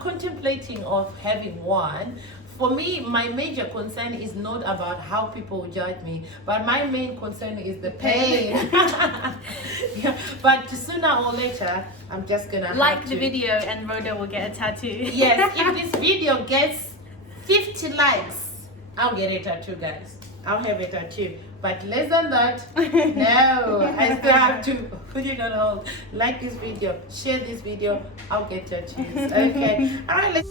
contemplating of having one. For me, my major concern is not about how people judge me, but my main concern is the pain. Yeah, but sooner or later, I'm just gonna like the video and Rodah will get a tattoo. Yes, if this video gets 50 likes, I'll get a tattoo, guys. I'll have a tattoo. But less than that, no. I still have to put it on hold. Like this video, share this video, I'll get tattoos. Okay. All right, let's.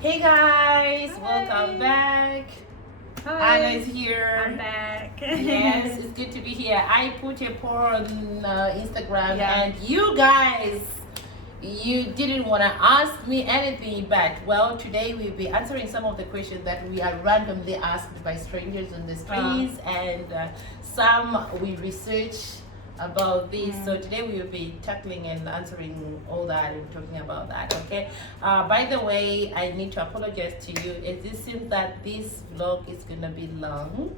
Hey guys, welcome back. Hi. Anna is here. I'm back. Yes, it's good to be here. I put a poll on Instagram, Yeah. and you guys, you didn't want to ask me anything, but well, today we'll be answering some of the questions that we are randomly asked by strangers on the streets, and some we research about this. So today we will be tackling and answering all that and talking about that. Okay. By the way, I need to apologize to you. It seems that this vlog is gonna be long,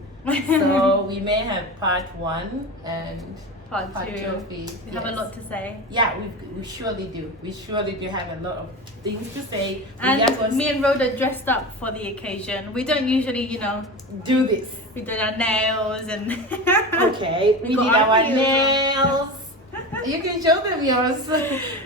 so we may have part 1 and Part part 2 two. of it. We have a lot to say. Yeah, we surely do. We surely do have a lot of things to say. We And just want me and Rodah dressed up for the occasion. We don't usually, do this. we did our nails and Okay, we got did our our heels. nails. You can show them yours.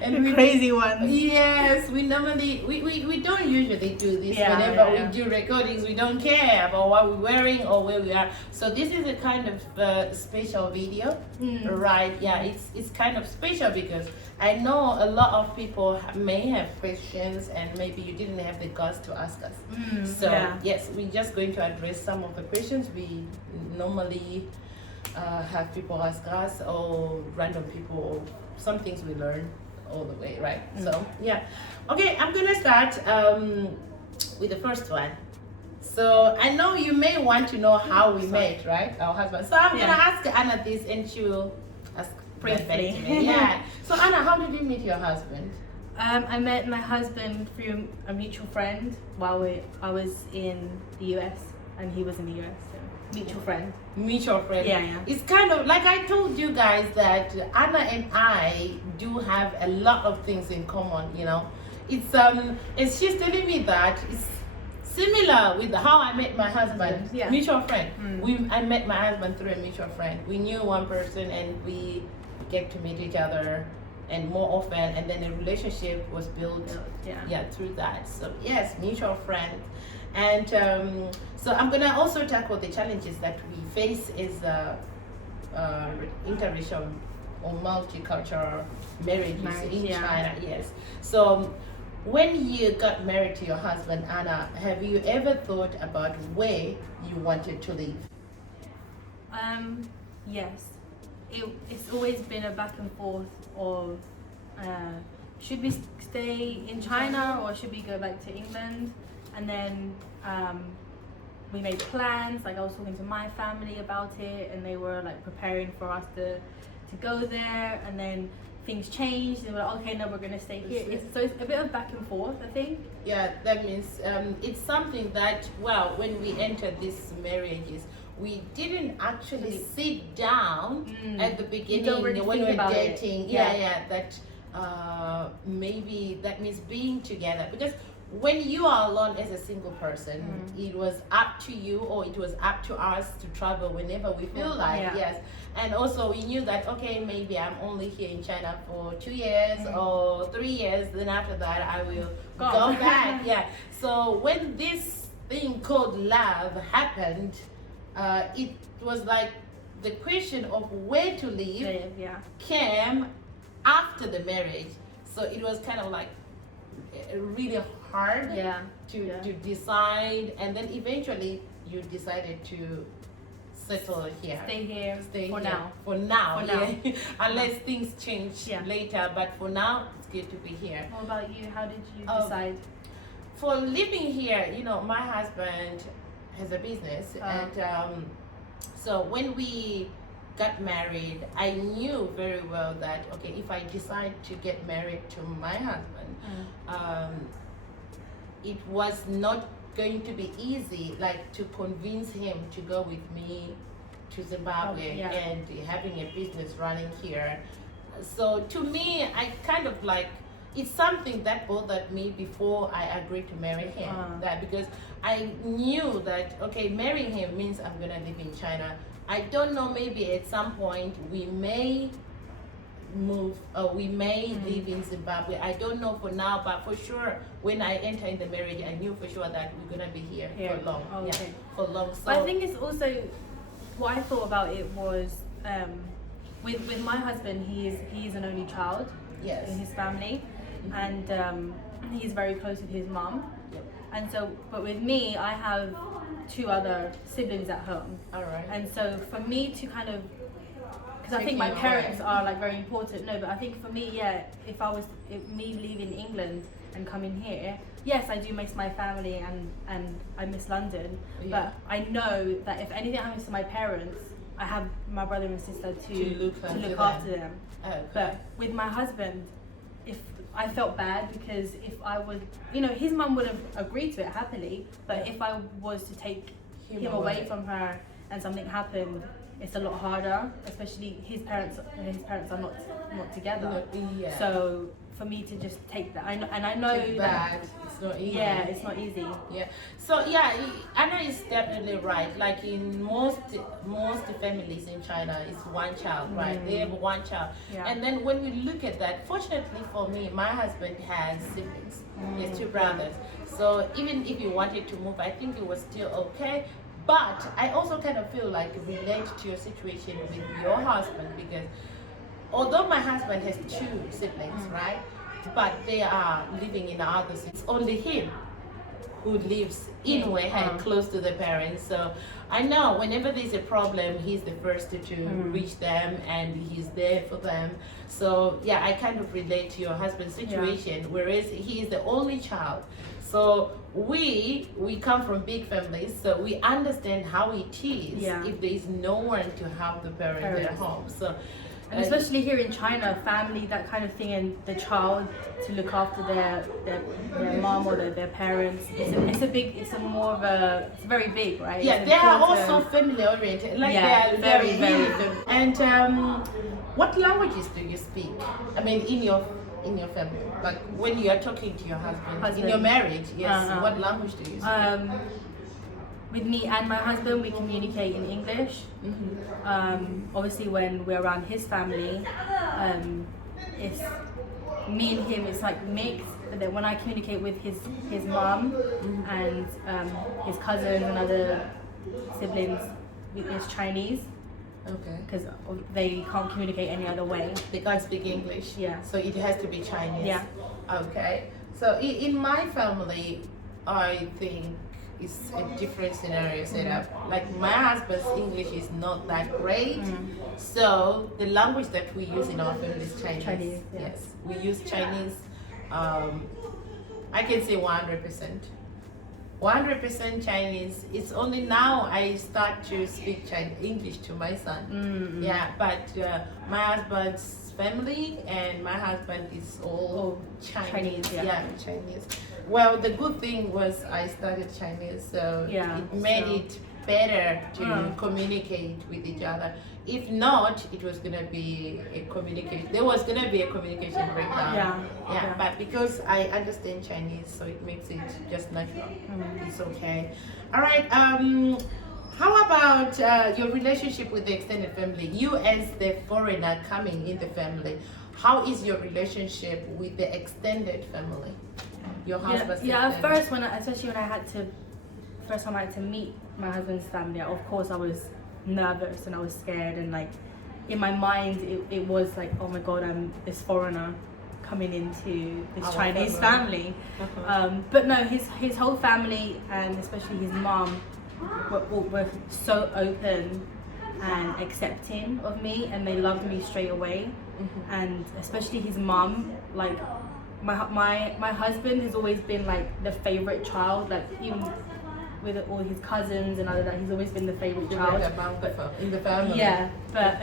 And we crazy ones. Yes, we normally we don't usually do this. Yeah, Whenever yeah. we do recordings, we don't care about what we're wearing or where we are. So this is a kind of special video, right? Yeah, it's kind of special because I know a lot of people may have questions and maybe you didn't have the guts to ask us. So yeah. yes, we're just going to address some of the questions we normally have people ask us, or random people, or some things we learn all the way, right? So yeah, okay, I'm gonna start with the first one. So I know you may want to know how we met, right? Our husband. So I'm gonna ask Anna this, and she will ask that back to me. Yeah. So Anna, how did you meet your husband? I met my husband through a mutual friend while I was in the US and he was in the US. So mutual friend. Mutual friend. Yeah. It's kind of like I told you guys that Anna and I do have a lot of things in common. It's she's telling me that it's similar with how I met my husband. Yeah. Mutual friend. I met my husband through a mutual friend. We knew one person and we get to meet each other and more often, and then a relationship was built. Yeah, through that. So yes, mutual friend. And so I'm gonna also tackle the challenges that we face as interracial or multicultural marriages in China. Yes. So when you got married to your husband, Anna, have you ever thought about where you wanted to live? Yes. It's always been a back and forth of should we stay in China or should we go back to England? And then we made plans. Like I was talking to my family about it, and they were like preparing for us to go there. And then things changed. They were like, okay, no, we're gonna stay here. So it's a bit of back and forth, I think. Yeah, that means it's something that, well, when we entered these marriages, we didn't actually sit down at the beginning really when we think were about dating. it. Yeah, that maybe that means being together, because when you are alone as a single person, it was up to you, or it was up to us to travel whenever we feel like. Yes. And also we knew that, okay, maybe I'm only here in China for 2 years or 3 years, then after that I will go back. Yeah. So when this thing called love happened, it was like the question of where to live came after the marriage. So it was kind of like really hard Yeah. to decide, and then eventually you decided to settle here. Stay here Stay for here. now. For now, For now. yeah. Unless things change Yeah. later, but for now, it's good to be here. What about you? How did you Oh. decide? For living here, my husband has a business, and so when we got married, I knew very well that okay, if I decide to get married to my husband, it was not going to be easy, like to convince him to go with me to Zimbabwe Yeah. and having a business running here. So to me, I kind of like, it's something that bothered me before I agreed to marry him. That because I knew that okay, marrying him means I'm gonna live in China. I don't know, maybe at some point we may move or we may live in Zimbabwe. I don't know for now, but for sure when I enter in the marriage, I knew for sure that we're gonna be here for long. Oh, okay. Yeah, for long. So But I think it's also what I thought about it was with my husband. He is an only child yes. in his family, and he's very close with his mom. Yep. And so, but with me, I have 2 other siblings at home. All right. And so for me to kind of, because I think Taking my away. parents are like very important. No, but I think for me, yeah, if me leaving England and coming here, yes, I do miss my family and I miss London. Yeah. But I know that if anything happens to my parents, I have my brother and sister to look after them. Okay. But with my husband, if I felt bad because if I was, his mum would have agreed to it happily, but if I was to take him away from her and something happened, it's a lot harder, especially his parents are not together. Yeah. So for me to just take that, I know that it's not easy. yeah, it's not easy. Yeah. So yeah, Anna is definitely right. Like in most families in China, it's one child, right? They have one child. Yeah. And then when we look at that, fortunately for me, my husband has siblings. He has 2 brothers. So even if he wanted to move, I think it was still okay. But I also kind of feel like relate to your situation with your husband, because although my husband has 2 siblings, right? But they are living in other cities. It's only him who lives in Wuhan, close to the parents. So I know whenever there's a problem, he's the first to reach them and he's there for them. So yeah, I kind of relate to your husband's situation, whereas he is the only child. So we come from big families, so we understand how it is if there is no one to help the parents at home. So. And especially here in China, family, that kind of thing, and the child to look after their mom or their parents. It's very big, right? Yeah, it's they are important. also family oriented. Like Yeah, they are very, really very. family. And what languages do you speak? I mean, in your family, like when you are talking to your husband. In your marriage, yes. What language do you speak? With me and my husband, we communicate in English. Obviously, when we're around his family, it's me and him. It's like mixed. But then when I communicate with his mom and his cousins and other siblings, it's Chinese. Okay. Because they can't communicate any other way. They can't speak English. Yeah. So it has to be Chinese. Yeah. Okay. So in my family, I think it's a different scenario setup. Like my husband's English is not that great, so the language that we use in our family is Chinese. Chinese, yeah. Yes, we use Chinese. I can say 100%. 100% Chinese. It's only now I start to speak English to my son. Yeah, but my husband's family and my husband is all Chinese. Yeah, Chinese. Well, the good thing was I studied Chinese, so it made it better to communicate with each other. If not, it was gonna be a communication. There was gonna be a communication breakdown. Yeah. But because I understand Chinese, so it makes it just natural. It's okay. All right. How about your relationship with the extended family? You as the foreigner coming in the family, how is your relationship with the extended family? Your husband's at first, especially when first time I had to meet my husband's family, of course I was nervous and I was scared, and like in my mind it was like, oh my god, I'm this foreigner coming into this Our Chinese family. But no, his whole family, and especially his mom, were so open and accepting of me, and they loved me straight away. And especially his mom, like my husband has always been like the favorite child, like even with all his cousins and all of that, he's always been the favorite child. In the family. Yeah, but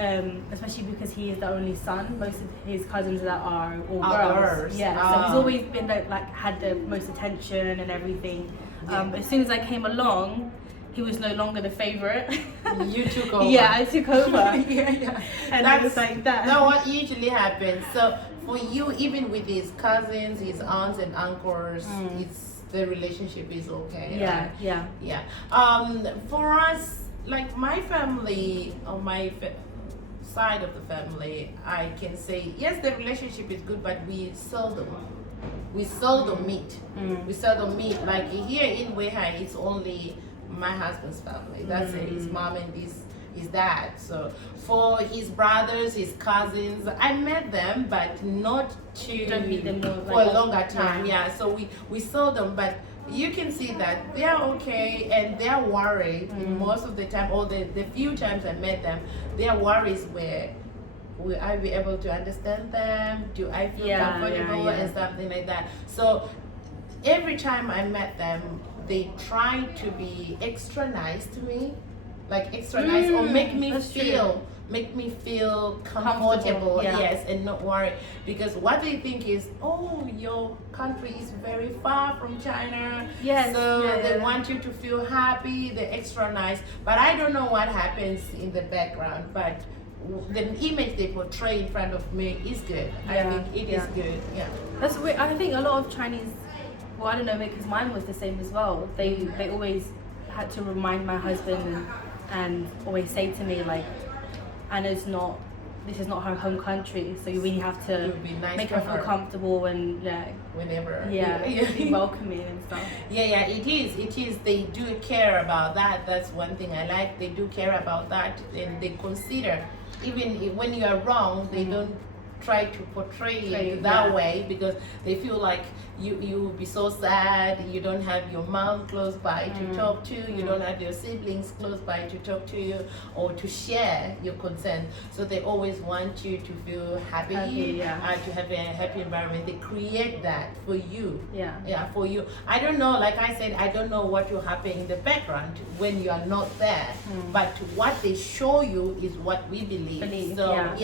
especially because he is the only son. Most of his cousins that are all girls. Yeah, so he's always been like had the most attention and everything. But as soon as I came along, he was no longer the favorite. You took over. Yeah, I took over. Yeah. And it was like that. That's what usually happens. So for you, even with his cousins, his aunts and uncles, the relationship is okay. Yeah, right? yeah. For us, like my family, on my side of the family, I can say yes, the relationship is good, but we seldom meet. We seldom meet. Like here in Weihai, it's only my husband's family. That's it. His mom and his dad. So for his brothers, his cousins, I met them, but not Don't meet them for a longer time. Yeah. So we saw them, but you can see that they are okay and they are worried most of the time, or the few times I met them, their worries were, will I be able to understand them? Do I feel comfortable and something like that? So every time I met them, they try to be extra nice to me, like extra nice, or make me feel comfortable, yes, and not worry, because what they think is, oh, your country is very far from China, so they want you to feel happy, they're extra nice, but I don't know what happens in the background, but the image they portray in front of me is good. I think it is good. Yeah, that's weird. I think a lot of Chinese, well, I don't know, because mine was the same as well. They always had to remind my husband and always say to me, like, Anna's this is not her home country, so you really have to make her feel comfortable and whenever be welcoming and stuff. Yeah, it is. They do care about that. That's one thing I like. They do care about that, and they consider, even when you are wrong, they don't try to portray it that way, because they feel like you will be so sad, you don't have your mom close by to talk to, you don't have your siblings close by to talk to you or to share your concern, so they always want you to feel happy, to have a happy environment. They create that for you, for you. I don't know, like I said, I don't know what will happen in the background when you are not there, but what they show you is what we believe. So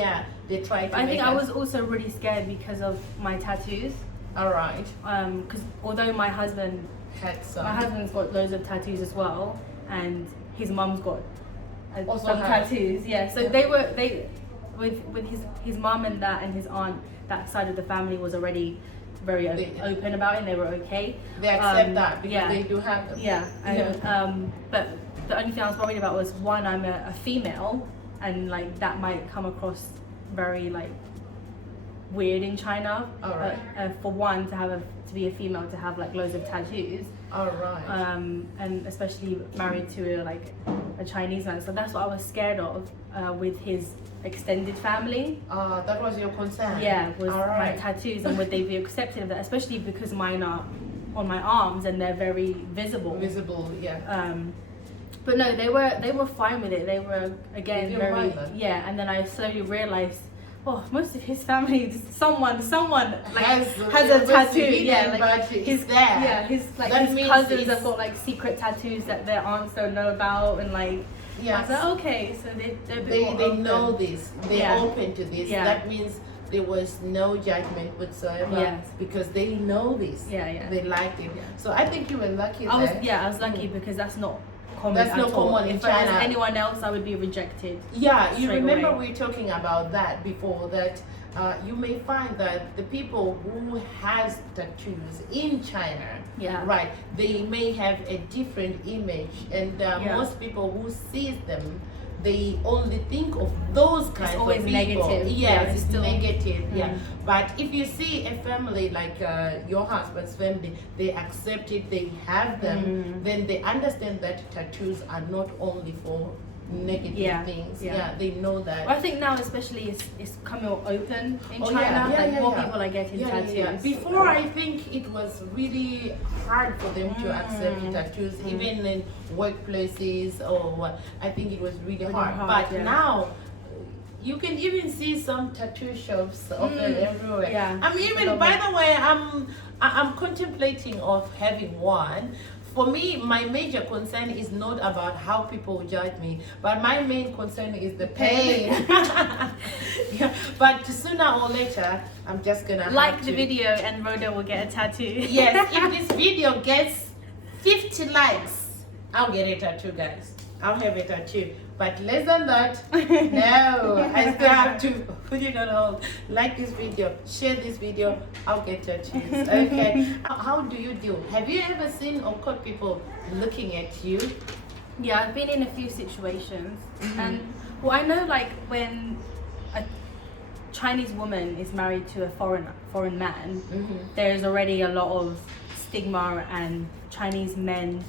they try to I think I was also really scared because of my tattoos. All right. Because although my husband's got loads of tattoos as well, and his mum's got some tattoos. Yeah. So they with his mum and that and his aunt, that side of the family was already very open about it, and they were okay. They accept that because they do have them. Yeah. And, but the only thing I was worried about was, one, I'm a female, and like that might come across very like weird in China. All right. For one, to be a female, to have like loads of tattoos. All right. And especially married to a Chinese man, so that's what I was scared of with his extended family. That was your concern. Yeah, was my tattoos, and would they be accepted of that, especially because mine are on my arms and they're very visible. But no, they were fine with it. They were again very and then I slowly realized, most of his family, someone like has a tattoo. But his there. Yeah, his cousins have got like secret tattoos that their aunts don't know about, and like I was like, okay, so they know this. They're open to this. That means there was no judgment whatsoever, because they know this. They liked it. So I think you were lucky. I was lucky because that's not common. That's not common in China. If it was anyone else, I would be rejected. Yeah, you remember we were talking about that before, that you may find that the people who has tattoos in China, right, they may have a different image, and most people who sees them, they only think of those kinds of people. Negative. Yes, it's still negative. But if you see a family like your husband's family, they accept it, they have them, then they understand that tattoos are not only for negative things. Yeah, they know that. I think now especially it's coming open in China. More people are getting tattoos. Before, I think it was really hard for them to accept tattoos, even in workplaces, or I think it was really hard. But now you can even see some tattoo shops open everywhere. Yeah. I'm even, by the way, I'm contemplating of having one. For me, my major concern is not about how people judge me, but my main concern is the pain. But sooner or later, I'm just gonna like the video, and Rodah will get a tattoo. Yes, if this video gets 50 likes, I'll get a tattoo, guys. I'll have a tattoo. But less than that, no, I still have to put it on hold. Like this video, share this video, I'll get tattoos. Okay. How do you deal? Have you ever seen or caught people looking at you? Yeah, I've been in a few situations. And well, I know like when a Chinese woman is married to a foreign man, there's already a lot of stigma, and Chinese men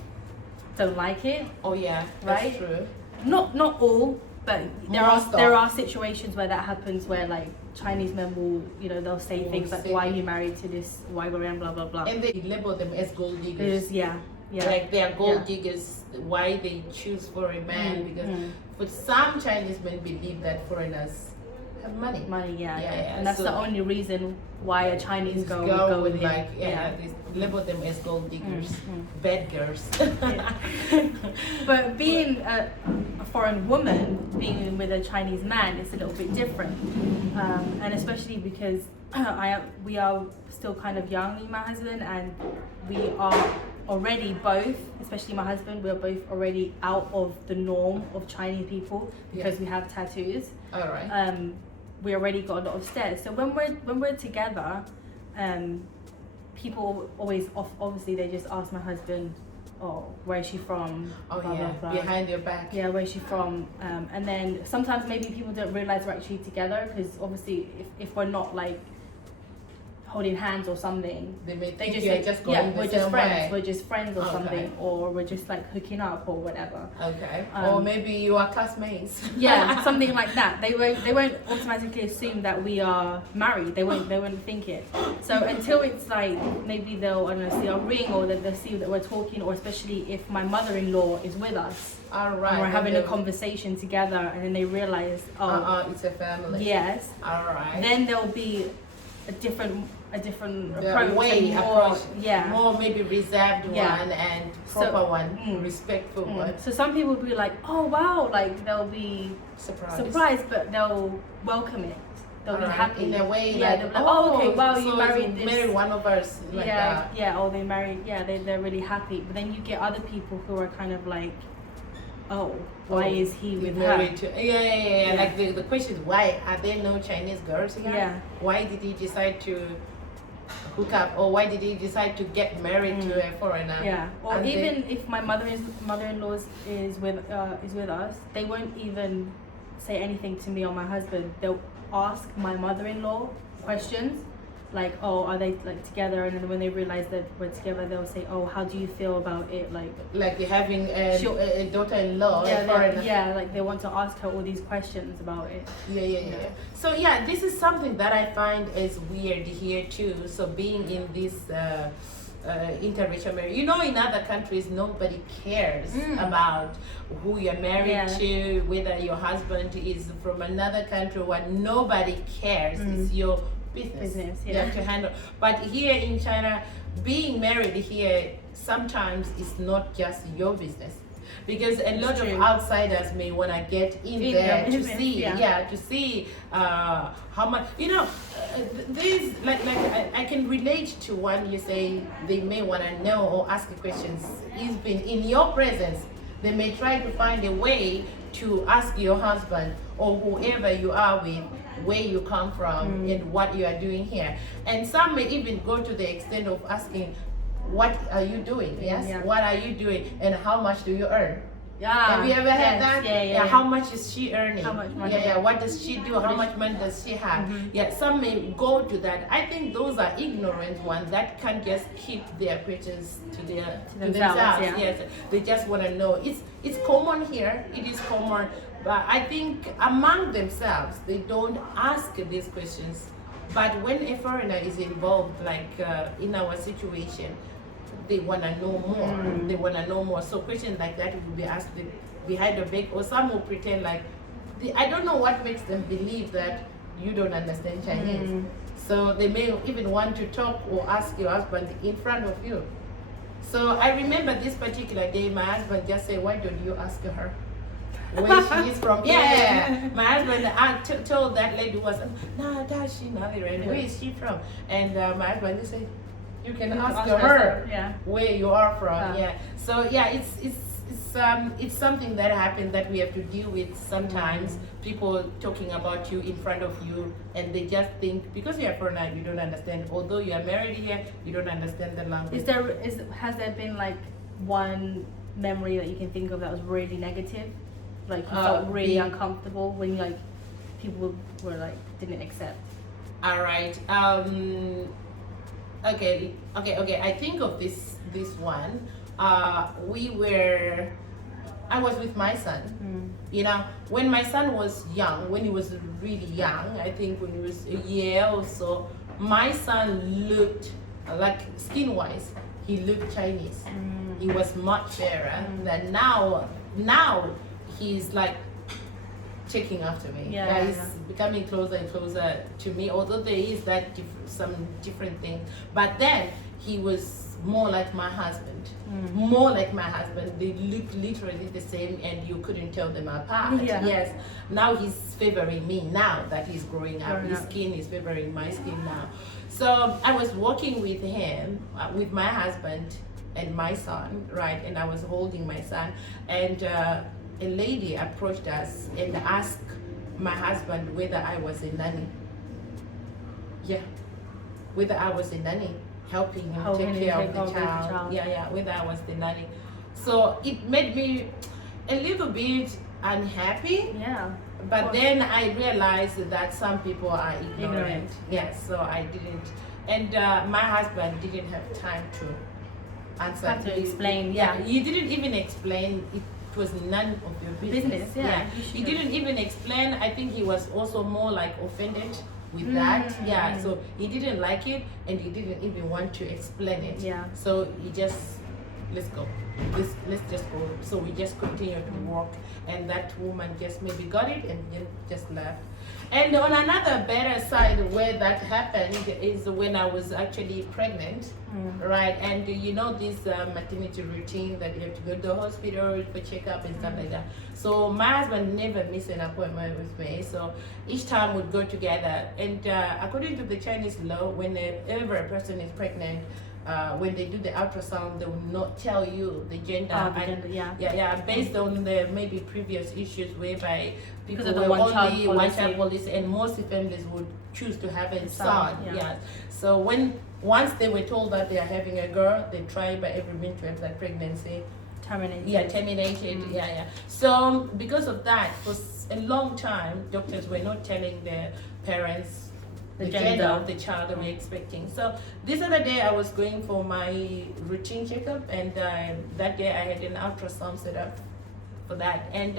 don't like it. Oh yeah, right? That's true. Not all, but there are situations where that happens, where like Chinese men will, they'll say things like, "Why are you married to this Uyghurian?" Blah blah blah. And they label them as gold diggers. Yeah. Like they are gold diggers. Why they choose for a man? Because for some Chinese men believe that foreigners have money. And that's the only reason why a Chinese girl would go with him. They label them as gold diggers, bad girls. But being a foreign woman, being with a Chinese man, it's a little bit different, and especially because we are still kind of young, me and my husband, and we are already both, especially my husband, we're both already out of the norm of Chinese people because we have tattoos. All right. We already got a lot of stares. So when we're together, people always obviously they just ask my husband, "Oh, where is she from?" Oh blah, blah, blah. Behind your back. Yeah, where is she from? And then sometimes maybe people don't realize we're actually together, because obviously if we're not like holding hands or something, they just say, we're just friends. We're just friends or something, or we're just like hooking up or whatever. Okay. Or maybe you are classmates. Yeah, something like that. They won't automatically assume that we are married. They won't think it. So until it's like maybe they'll see our ring, or that they'll see that we're talking, or especially if my mother-in-law is with us. All right. And we're having a conversation together, and then they realize, it's a family. Yes. All right. Then there'll be a different approach, more maybe reserved one and proper one, respectful one. So some people will be like, "Oh wow," like they'll be surprised, but they'll welcome it. They'll be happy in a way. Yeah, they'll be like, "Oh, okay, wow, you so married this." Married one of us. Like that. Oh, they married. Yeah, they're really happy. But then you get other people who are kind of like, "Oh, why is he with her?" Like the question is, why are there no Chinese girls here? Yeah. Why did he decide to hook up, or why did he decide to get married to a foreigner? Yeah. Or and even if my mother-in-law is with us, they won't even say anything to me or my husband. They'll ask my mother-in-law questions. Like, "Oh, are they like together?" And then when they realize that we're together, they'll say, "Oh, how do you feel about it?" Like having a daughter-in-law. Like they want to ask her all these questions about it. Yeah. So this is something that I find is weird here too. So being in this interracial marriage, in other countries nobody cares about who you're married to, whether your husband is from another country. What nobody cares is your business. You have to handle. But here in China, being married here sometimes is not just your business, because a lot of outsiders may want to get in there to see how much these I can relate to one. You say they may want to know or ask questions. It's been in your presence. They may try to find a way to ask your husband or whoever you are with where you come from and what you are doing here. And some may even go to the extent of asking, "What are you doing?" What are you doing, and how much do you earn? Yeah. Have you ever had that? Yeah. How much is she earning? How much money? Yeah. What does she do? How much money does she have? Yeah. Some may go to that. I think those are ignorant ones that can't just keep their questions to themselves. Yeah. Yes. They just want to know. It's common here. It is common, but I think among themselves they don't ask these questions. But when a foreigner is involved, like in our situation, they want to know more. They want to know more. So questions like that will be asked behind the back, or some will pretend like, I don't know what makes them believe that you don't understand Chinese. So they may even want to talk or ask your husband in front of you. So I remember this particular day, my husband just said, "Why don't you ask her where she is from?" Yeah. My husband told that lady was, "No, that's she not here. Where is she from?" And my husband just said, "You can ask her where you are from." Yeah. So yeah, it's something that happens that we have to deal with sometimes. People talking about you in front of you, and they just think because you're foreigner you don't understand. Although you are married here, you don't understand the language. Has there been like one memory that you can think of that was really negative? Like you felt really uncomfortable when like people were like didn't accept? All right. Okay. I think of this one. I was with my son. You know, when my son was young, when he was really young, I think when he was a year or so, my son looked like skin-wise, he looked Chinese. He was much fairer than now. Now he's like taking after me. He's becoming closer and closer to me, although there is that some different thing. But then he was more like my husband. More like my husband. They look literally the same and you couldn't tell them apart. Yes. Now he's favoring me now that he's growing up. His skin is favoring my skin now. So I was walking with him, with my husband and my son, right? And I was holding my son, and a lady approached us and asked my husband whether I was a nanny. Yeah, whether I was a nanny, helping him take care of the child. Yeah, whether I was the nanny. So it made me a little bit unhappy. Yeah. But then I realized that some people are ignorant. Yes, so I didn't. And my husband didn't have time to answer. Have to explain. He didn't even explain. It was none of your business. He didn't even explain. I think he was also more like offended with that. So he didn't like it and he didn't even want to explain it. So he just, let's go. Let's just go. So we just continued to walk, and that woman just maybe got it and just left. And on another better side where that happened is when I was actually pregnant, right? And you know this maternity routine that you have to go to the hospital for checkup and stuff like that. So my husband never missed an appointment with me. So each time we'd go together. And according to the Chinese law, whenever a person is pregnant, when they do the ultrasound, they will not tell you the gender. Based on the maybe previous issues whereby people were only one-child policy, and most families would choose to have a son. So once they were told that they are having a girl, they try by every means to have that pregnancy terminated. So because of that, for a long time, doctors were not telling their parents the gender of the child that we're expecting. So this other day I was going for my routine checkup, and that day I had an ultrasound set up for that. And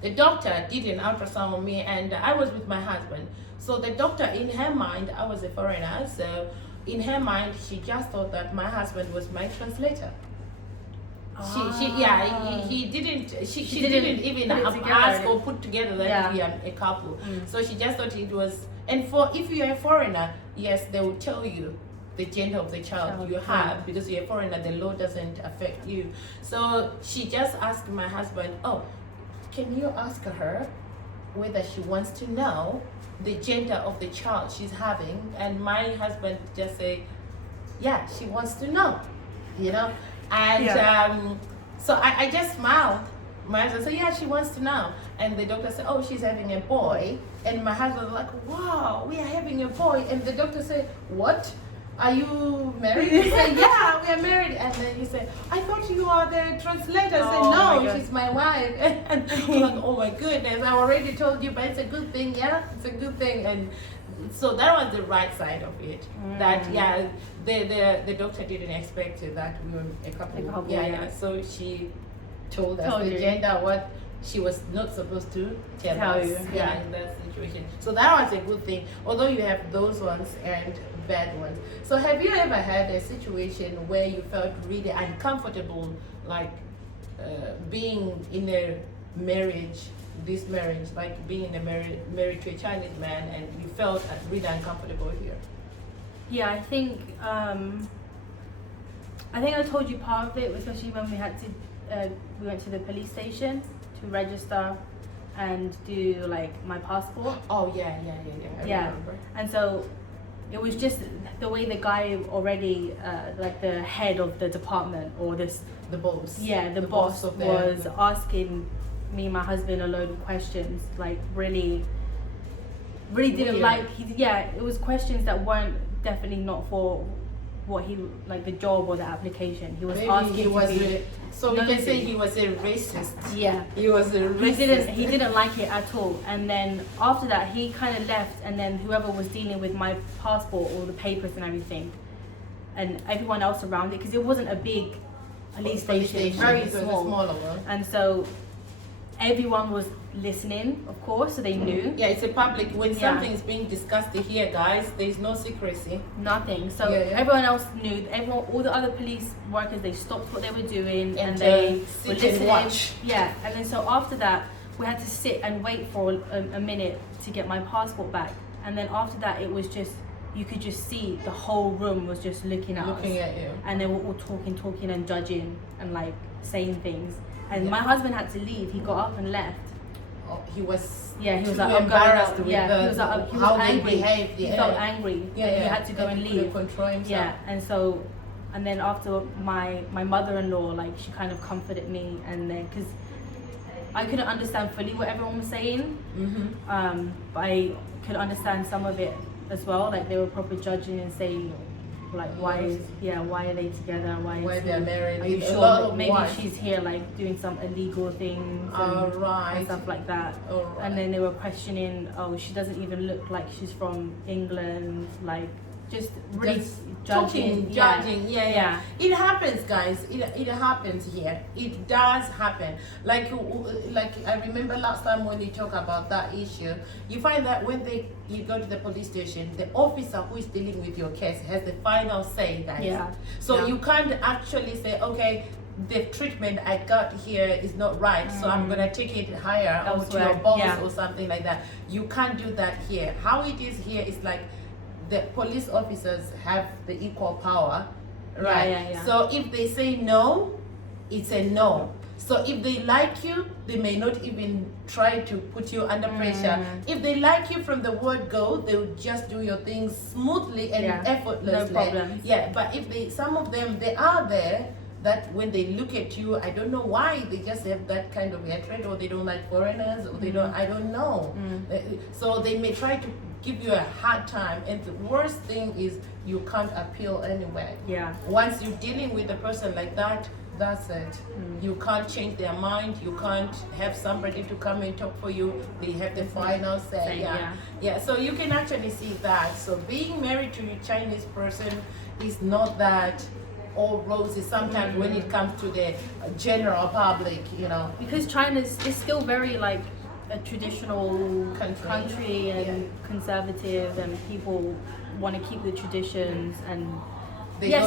the doctor did an ultrasound on me, and I was with my husband. So the doctor, in her mind, I was a foreigner, so in her mind she just thought that my husband was my translator. She didn't even ask or put together that we are a couple. So she just thought it was. And if you're a foreigner, yes, they will tell you the gender of the child you have, because you're a foreigner, the law doesn't affect you. So she just asked my husband, "Oh, can you ask her whether she wants to know the gender of the child she's having?" And my husband just said, "Yeah, she wants to know," you know. And so I just smiled. My husband said, "Yeah, she wants to know." And the doctor said, "Oh, she's having a boy." And my husband was like, "Wow, we are having a boy." And the doctor said, "What? are you married? You say, yeah, we are married. And then you say, I thought you are the translator. I say, no, she's my wife. And I'm like, oh my goodness, I already told you, but it's a good thing, yeah? It's a good thing. And so that was the right side of it. That, yeah, the doctor didn't expect that we were a couple. Yeah. So she told us the gender, what she was not supposed to tell us. You. Yeah, in that situation. So that was a good thing. Although you have those ones and bad ones. So have you ever had a situation where you felt really uncomfortable, like being in a marriage, like being in a marriage to a Chinese man, and you felt really uncomfortable here? Yeah, I think I told you part of it, especially when we had to we went to the police station to register and do like my passport. Oh yeah. I remember. And so it was just the way the guy already like the head of the department or the boss. Yeah, the boss was asking me and my husband a load of questions, like really didn't like. It was questions that weren't definitely not for what he like the job or the application. He was asking. So we can say he was a racist. Yeah, he was a racist. He didn't like it at all. And then after that, he kind of left. And then whoever was dealing with my passport, all the papers and everything, and everyone else around it, because it wasn't a big police station, very small. Smaller one. And so everyone was listening, of course, so they knew. Yeah, it's a public. When something is being discussed here, guys, there's no secrecy. Nothing. So everyone else knew. All the other police workers, they stopped what they were doing and they were listening. And watch. Yeah, and then so after that, we had to sit and wait for a minute to get my passport back. And then after that, it was just, you could just see the whole room was just looking at us. At you. And they were all talking and judging and like saying things. And my husband had to leave. He got up and left. Oh, he was. Yeah, he was too like, embarrassed with he was how angry. they behaved. He felt angry. He had to go and leave. Control himself. Yeah, and then after my mother-in-law, like she kind of comforted me, and then because I couldn't understand fully what everyone was saying, but I could understand some of it as well. Like they were proper judging and saying, like why are they together? Why they're married? Are you sure? Maybe she's here like doing some illegal things and stuff like that. And then they were questioning, she doesn't even look like she's from England, like just really judging. Yeah. It happens, guys. It happens here. It does happen. Like I remember last time when you talk about that issue, you find that when you go to the police station, the officer who is dealing with your case has the final say, guys. Yeah. So you can't actually say, okay, the treatment I got here is not right, so I'm gonna take it higher or to your boss or something like that. You can't do that here. How it is here is like the police officers have the equal power, right? Yeah. So if they say no, it's a no. So if they like you, they may not even try to put you under pressure. If they like you from the word go, they'll just do your things smoothly and effortlessly. No problems. Yeah, but if some of them, they are there that when they look at you, I don't know why, they just have that kind of hatred, or they don't like foreigners, or they don't, I don't know. So they may try to give you a hard time, and the worst thing is you can't appeal anywhere. Yeah. Once you're dealing with a person like that, that's it. You can't change their mind. You can't have somebody to come and talk for you. They have the final say. Yeah. So you can actually see that. So being married to a Chinese person is not that all roses. Sometimes when it comes to the general public, because China is still very like a traditional country and conservative, and people want to keep the traditions, and there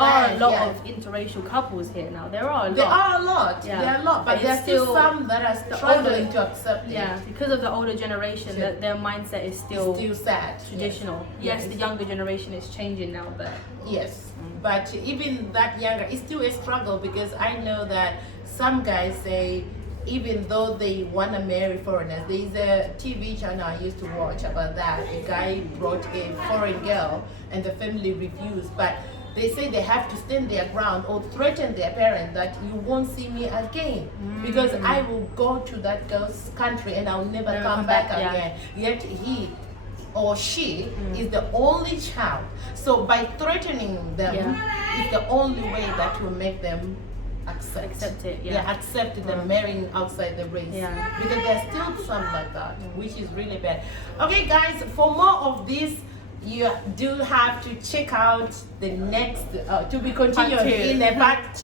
are a lot of interracial couples here now. There are a lot. There are a lot, but there's still some that are struggling to accept it. Yeah, because of the older generation, that their mindset is still sad, traditional. Yes, the younger generation is changing now, but but even that younger, it's still a struggle, because I know that some guys say, even though they want to marry foreigners, there's a TV channel I used to watch about that. A guy brought a foreign girl and the family refused, but they say they have to stand their ground or threaten their parents that you won't see me again, because I will go to that girl's country and I'll never come back again. Yet he or she is the only child. So by threatening them, is the only way that will make them accept it. Accept them marrying outside the race. Because there's still some like that, which is really bad. Okay, guys, for more of this, you do have to check out the next to be continued in the part